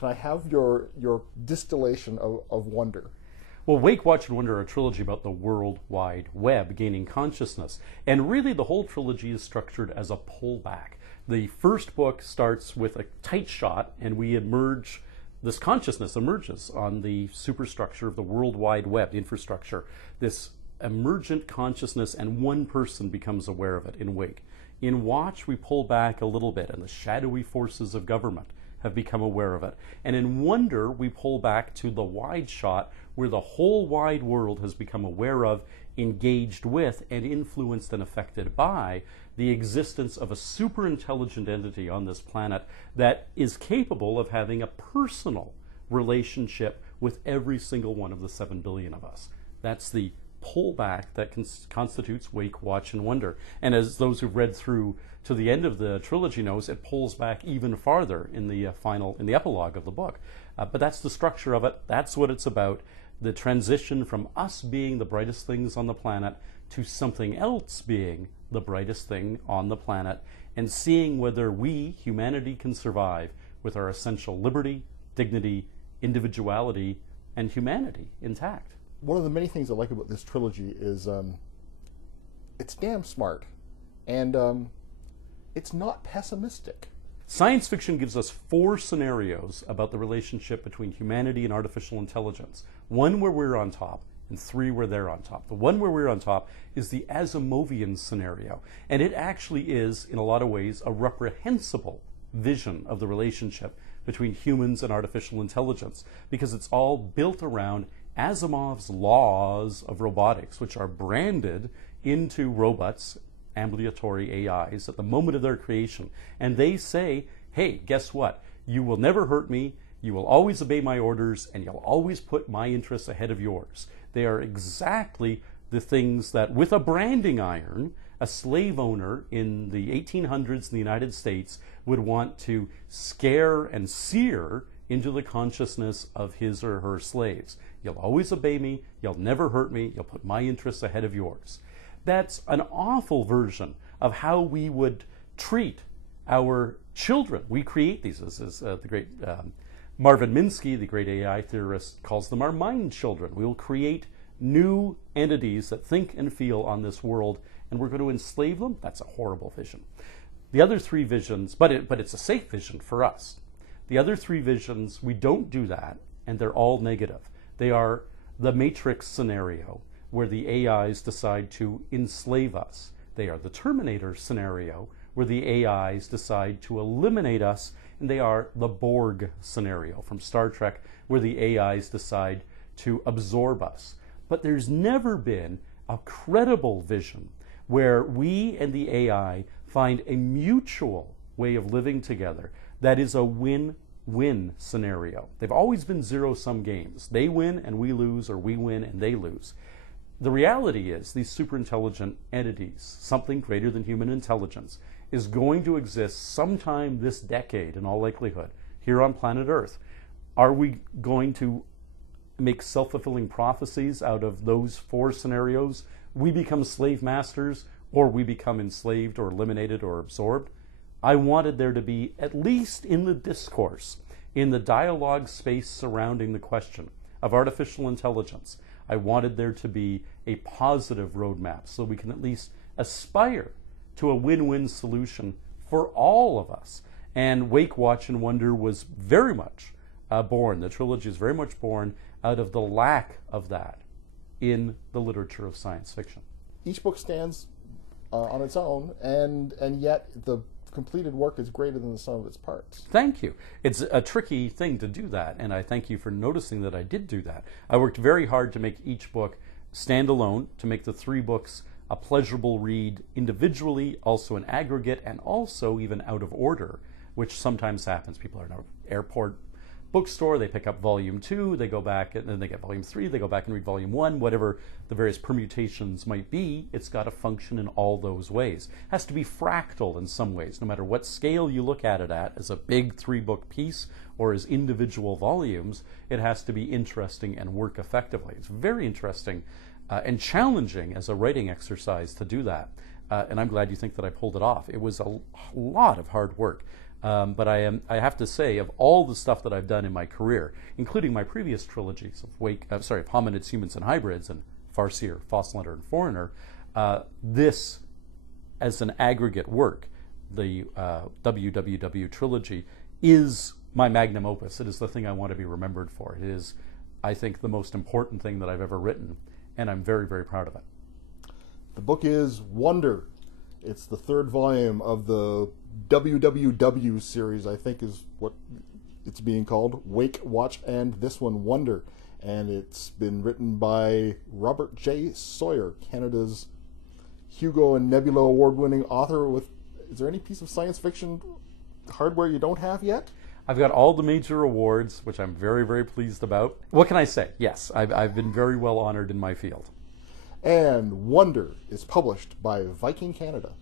can I have your distillation of wonder? Well, Wake, Watch, and Wonder are a trilogy about the World Wide Web gaining consciousness. And really, the whole trilogy is structured as a pullback. The first book starts with a tight shot, and we emerge, this consciousness emerges on the superstructure of the World Wide Web, the infrastructure, this emergent consciousness, and one person becomes aware of it in Wake. In Watch, we pull back a little bit, and the shadowy forces of government have become aware of it. And in Wonder, we pull back to the wide shot, where the whole wide world has become aware of, engaged with, and influenced and affected by the existence of a super intelligent entity on this planet that is capable of having a personal relationship with every single one of the 7 billion of us. That's the pullback that constitutes Wake, Watch, and Wonder. And as those who've read through to the end of the trilogy knows, it pulls back even farther in the in the epilogue of the book. But that's the structure of it. That's what it's about. The transition from us being the brightest things on the planet to something else being the brightest thing on the planet, and seeing whether we, humanity, can survive with our essential liberty, dignity, individuality, and humanity intact. One of the many things I like about this trilogy is it's damn smart, and it's not pessimistic. Science fiction gives us 4 scenarios about the relationship between humanity and artificial intelligence. 1 where we're on top, and 3 where they're on top. The one where we're on top is the Asimovian scenario, and it actually is, in a lot of ways, a reprehensible vision of the relationship between humans and artificial intelligence, because it's all built around Asimov's laws of robotics, which are branded into robots, ambulatory AIs, at the moment of their creation. And they say, hey, guess what? You will never hurt me, you will always obey my orders, and you'll always put my interests ahead of yours. They are exactly the things that, with a branding iron, a slave owner in the 1800s in the United States would want to scare and sear into the consciousness of his or her slaves. You'll always obey me, you'll never hurt me, you'll put my interests ahead of yours. That's an awful version of how we would treat our children. We create these, as the great Marvin Minsky, the great AI theorist, calls them our mind children. We will create new entities that think and feel on this world, and we're going to enslave them. That's a horrible vision. The other 3 visions, but it's a safe vision for us. The other 3 visions, we don't do that, and they're all negative. They are the Matrix scenario, where the AIs decide to enslave us. They are the Terminator scenario, where the AIs decide to eliminate us, and they are the Borg scenario from Star Trek, where the AIs decide to absorb us. But there's never been a credible vision where we and the AI find a mutual way of living together that is a win-win scenario. They've always been zero-sum games. They win and we lose, or we win and they lose. The reality is these superintelligent entities, something greater than human intelligence, is going to exist sometime this decade, in all likelihood, here on planet Earth. Are we going to make self-fulfilling prophecies out of those 4 scenarios? We become slave masters, or we become enslaved or eliminated or absorbed? I wanted there to be, at least in the discourse, in the dialogue space surrounding the question of artificial intelligence, I wanted there to be a positive roadmap so we can at least aspire to a win-win solution for all of us. And Wake, Watch, and Wonder was very much born, the trilogy is very much born out of the lack of that in the literature of science fiction. Each book stands on its own, and yet the completed work is greater than the sum of its parts. Thank you. It's a tricky thing to do that, and I thank you for noticing that I did do that. I worked very hard to make each book stand alone, to make the 3 books a pleasurable read individually, also in aggregate, and also even out of order, which sometimes happens. People are in an airport bookstore, they pick up volume 2, they go back, and then they get volume 3, they go back and read volume 1, whatever the various permutations might be. It's got to function in all those ways. It has to be fractal in some ways, no matter what scale you look at it at, as a big 3-book piece or as individual volumes. It has to be interesting and work effectively. It's very interesting and challenging as a writing exercise to do that. And I'm glad you think that I pulled it off. It was a lot of hard work. But I have to say, of all the stuff that I've done in my career, including my previous trilogies of Hominids, Humans, and Hybrids, and Farseer, Fossil Hunter, and Foreigner, this, as an aggregate work, the WWW trilogy, is my magnum opus. It is the thing I want to be remembered for. It is, I think, the most important thing that I've ever written, and I'm very, very proud of it. The book is Wonder. It's the third volume of the WWW series, I think is what it's being called. Wake, Watch, and this one, Wonder. And it's been written by Robert J. Sawyer, Canada's Hugo and Nebula award-winning author with... Is there any piece of science fiction hardware you don't have yet? I've got all the major awards, which I'm very, very pleased about. What can I say? Yes, I've been very well honored in my field. And Wonder is published by Viking Canada.